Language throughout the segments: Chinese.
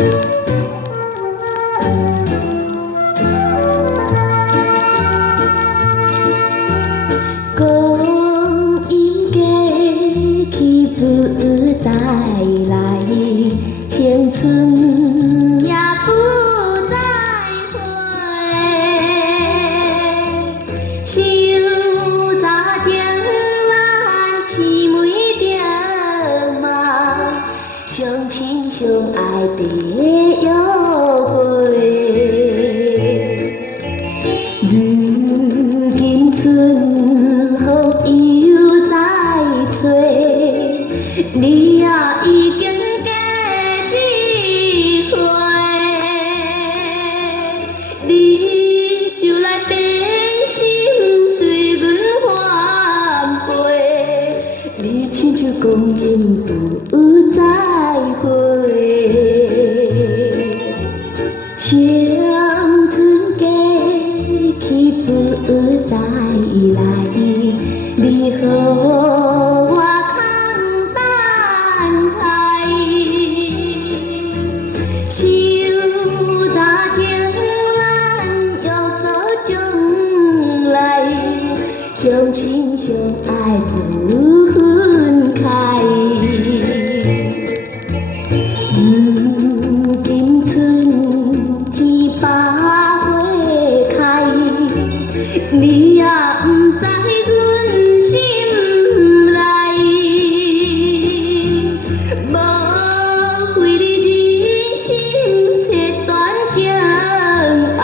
光阴过去不再来，青春也不再回。想早情咱凄美着梦，相亲相爱地约会。如今春风又再吹，你也已经过一岁，你就来变心对阮反背，你亲像光阴不再回。青春过去不再来，你和我空等待。想早情咱约束将来，相亲相爱不分开。如今春天百花开，你也不知阮心内，无费你真心切断情爱，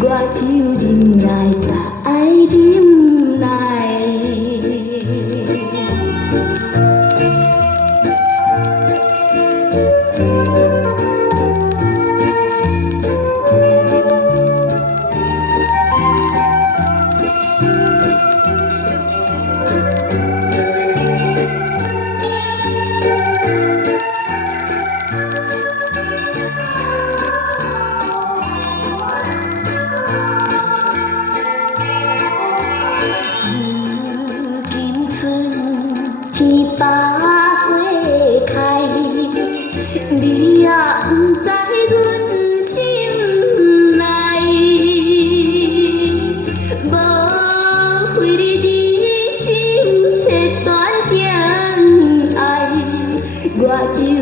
我只有忍耐再忍耐。如今春天百花开，你也不知阮心内，无费你真心切断情爱，我只有